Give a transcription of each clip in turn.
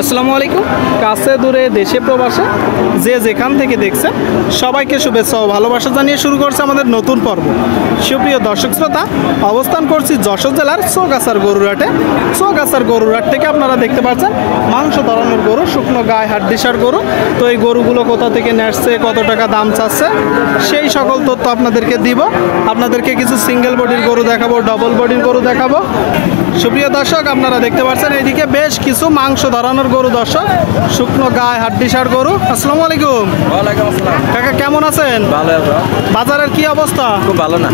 আসসালামু আলাইকুম। কাছে দূরে দেশে প্রবাসে যে যেখান থেকে দেখছেন সবাইকে শুভেচ্ছা ও ভালোবাসা জানিয়ে শুরু করছে আমাদের নতুন পর্ব। সুপ্রিয় দর্শক শ্রোতা, অবস্থান করছি যশোর জেলার চৌগাছার গরুরহাটে। চৌগাছার গরুরহাট থেকে আপনারা দেখতে পাচ্ছেন মাংস ধরানোর গরু, শুকনো গায়ে হাড্ডিসার গরু। তো এই গরুগুলো কোথা থেকে নেসছে, কত টাকা দাম চাচ্ছে, সেই সকল তথ্য আপনাদেরকে দিব। আপনাদেরকে কিছু সিঙ্গেল বডির গরু দেখাবো, ডবল বডির গরু দেখাবো। সুপ্রিয় দর্শক, আপনারা দেখতে পাচ্ছেন এইদিকে বেশ কিছু মাংস ধরানোর গরু দর্শক, শুকনো গায়ে হাড্ডিসার গরু। আসসালামু আলাইকুম। ওয়ালাইকুম আসসালাম। কাকা কেমন আছেন? ভালো আছো? বাজারের কি অবস্থা? খুব ভালো না।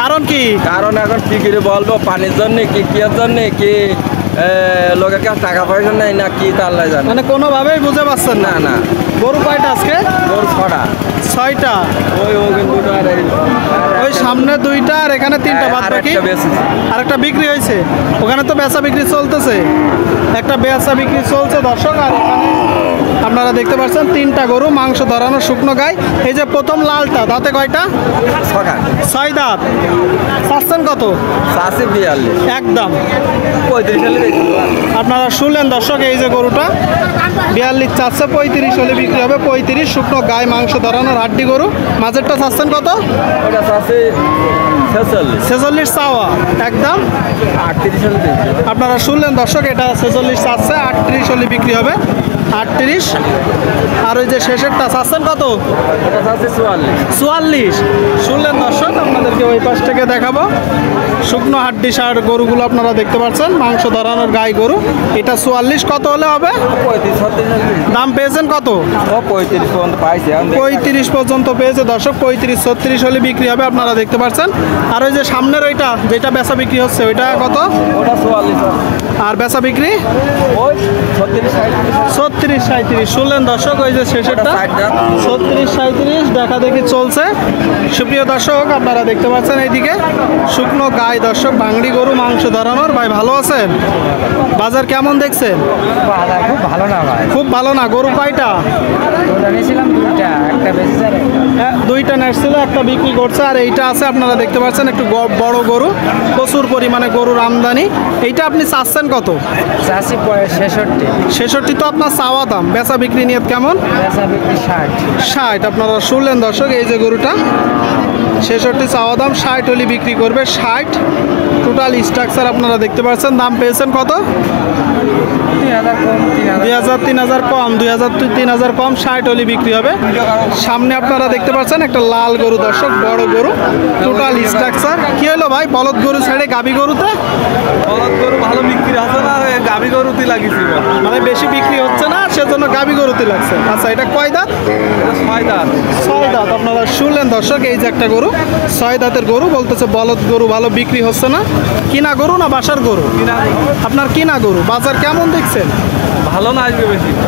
কারণ কি? কারণ এখন কি করে বলবো, পানির জন্য কি কিয়ের জন্য কি লোকের কাছে টাকা পয়সা নেই না কি তা আল্লাহ জানে। মানে কোনোভাবেই বুঝে পাচ্ছেন না? না না, গরু কয়টা আজকে? গরু ছটা। 6টা। ওই ও কিন্তু ওই সামনে 2টা আর এখানে 3টা, বাদ বাকি আরেকটা বিক্রি হয়েছে। ওখানে তো বেচা বিক্রি চলতেছে, একটা বেচা বিক্রি চলছে দর্শক। আর এখানে আপনারা দেখতে পাচ্ছেন 3টা গরু মাংস ধরানো শুকনো গাই। এই যে প্রথম লালটা, দাঁতে কয়টা? 6 দাঁত। চাচ্ছেন কত? 42 একদম 35 সালে দেখি। আপনারা শুনলেন দর্শক, এই যে গরুটা 42 চাচ্ছে, 35 হলে বিক্রি হবে। 35 শুকনো গায়ে মাংস ধরানোর হাড্ডি গরু। মাঝেরটা চাচ্ছেন কত? ওটা চাষে 46 চাওয়া, একদম 38 সালে দেখি। আপনারা শুনলেন দর্শক, এটা 46 চাচ্ছে, 38 হলে বিক্রি হবে। 38। আর ওই যে শেষেরটা চাচ্ছেন কত? ওটা চাষে 44। শুনলেন দর্শক, আপনাদেরকে ওই পাশ থেকে দেখাবো। শুকনো হাড্ডি সার গরুগুলো আপনারা দেখতে পাচ্ছেন, মাংস ধরানোর গাই গরু। এটা 44। কত হলে হবে? 35 দাম পেয়েছেন কত? 35 পর্যন্ত পাইছে। 35 পর্যন্ত পেয়েছে দর্শক। 35-36 হলে বিক্রি হবে, আপনারা দেখতে পাচ্ছেন। আর ওই যে সামনের ওইটা যেটা বেচা বিক্রি হচ্ছে, ওইটা কত? ওটা 44। আর বেচা বিক্রি ওই 36-37। শুনলেন দর্শক, ওই যে শেষেরটা 36-37 দেখা দেখি চলছে। সুপ্রিয় দর্শক, আপনারা দেখতে পাচ্ছেন এইদিকে শুকনো গাই দর্শক, ভাঙড়ি গরু মাংস ধরানোর। ভাই ভালো আছেন? বাজার কেমন দেখছেন? খুব ভালো না ভাই। খুব ভালো না। গরু কয়টা? নিয়েছিলাম 2টা, একটা বেশি। 2টা নেসছিল, একটা বিক্রি করছে। আর এইটা আছে আপনারা দেখতে পাচ্ছেন একটু বড় গরু, প্রচুর পরিমাণে গরুর আমদানি। এইটা আপনি চাচ্ছেন কত? 66 তো আপনার চাওয়া দাম। বেচা বিক্রি নিয়ে কেমন? 60। আপনারা শুনলেন দর্শক, এই যে গরুটা 66 চাওয়া দাম, 60 হলে বিক্রি করবে। 60 টোটাল স্ট্রাকচার আপনারা দেখতে পাচ্ছেন। দাম পেয়েছেন কত? 2000-3000 কম, 2000-3000 কম, 60 হলে বিক্রি হবে। সামনে আপনারা দেখতে পাচ্ছেন একটা লাল গরু দর্শক, বড় গরু, টোটাল স্ট্রাকচার। কি হলো ভাই, বলদ গরু ছেড়ে গাভী গরুতে? বলদ গরু ভালো বিক্রি হচ্ছে না, গাভী গরুতে লাগিয়েছি। মানে বেশি বিক্রি হচ্ছে না, সেজন্য গাভী গরুতে লাগছে। আচ্ছা, এটা কয় দাঁত? 6 দাঁত। 6 দাঁত। আপনারা শুনলেন দর্শক, এই যে একটা গরু 6 দাঁতের গরু। বলতেছে বলদ গরু ভালো বিক্রি হচ্ছে না। কিনা গরু না বাসার গরু? আপনার কিনা গরু। বাজার কেমন দেখছেন? ভালো না, আজকে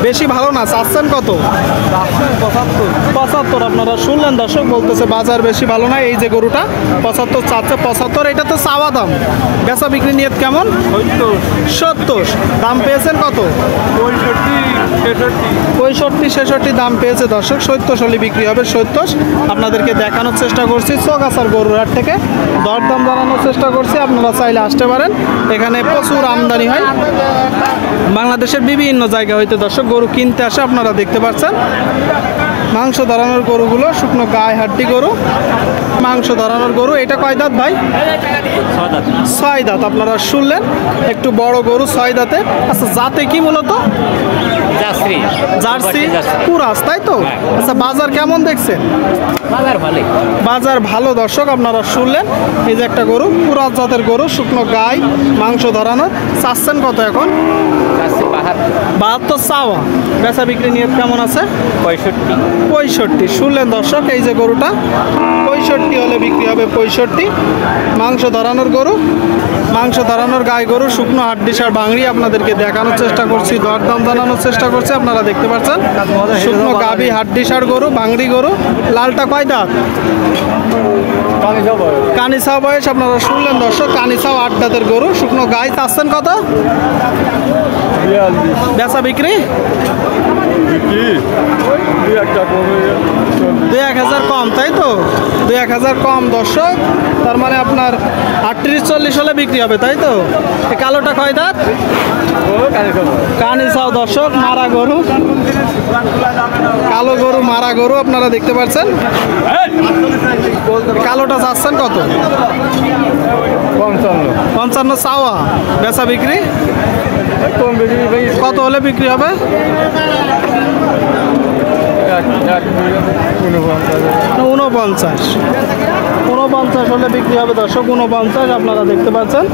বেশি ভালো না। চাচ্ছেন কত? 75। আপনারা শুনলেন দর্শক, বলতেছে বাজার বেশি ভালো না। এই যে গরুটা 75 চাচ্ছে। 75 এটা তো চাওয়া দাম। বেচা বিক্রি নিয়ে কেমন? 70। দাম পেয়েছেন কত? 65-66 দাম পেয়েছে দর্শক। 70 হলে বিক্রি হবে। 70 আপনাদেরকে দেখানোর চেষ্টা করছি চৌগাছার গরুরহাট থেকে। দরদাম জানানোর চেষ্টা করছি, আপনারা চাইলে আসতে পারেন। এখানে প্রচুর আমদানি হয়, বাংলাদেশের বিভিন্ন জায়গা হইতে দর্শক গরু কিনতে আসে। আপনারা দেখতে পাচ্ছেন মাংস ধরানোর গরুগুলো, শুকনো গায়ে হাড্ডি গরু, মাংস ধরানোর গরু। এটা কয় দাঁত ভাই? 6 দাঁত। আপনারা শুনলেন, একটু বড় গরু, 6 দাঁতে। আচ্ছা, জাতে কি মূলত? জার্সি কুরাস, তাই তো? আচ্ছা, বাজার কেমন দেখছেন? বাজার ভালো দর্শক। আপনারা শুনলেন, এই যে একটা গরু, কুরাস জাতের গরু, শুকনো গায়ে মাংস ধরানোর। চাচ্ছেন কত এখন? 72 চাওয়া। বেচা বিক্রি নিয়ে কেমন আছে? 65। শুনলেন দর্শক, এই যে গরুটা 65 হলে বিক্রি হবে। 65 মাংস ধরানোর গরু, মাংস ধরানোর গাই গরু, শুকনো হাড্ডিসার ভাঙড়ি আপনাদেরকে দেখানোর চেষ্টা করছি, দরদাম জানানোর চেষ্টা করছি। আপনারা দেখতে পাচ্ছেন শুকনো গাভী হাড্ডিসার গরু, ভাঙড়ি গরু। লালটা কয় দাঁত? কানিসাও বয়স। আপনারা শুনলেন দর্শক, কানিসাও 8 দাঁতের গরু, শুকনো গাই। চাচ্ছেন কত? বেচা বিক্রি কি 2-1000 কম, তাই তো? 2-1000 কম দর্শক, তার মানে আপনার 38-40 হলে বিক্রি হবে, তাই তো? এই কালোটা কয় দাঁত? কানি চাও দর্শক, মারা গরু, কালো গরু, মারা গরু আপনারা দেখতে পাচ্ছেন। কালোটা চাচ্ছেন কত? 55 চাওয়া, বেচা বিক্রি কত হলে বিক্রি হবে? 49 হলে বিক্রি হবে দর্শক, 49 আপনারা দেখতে পাচ্ছেন।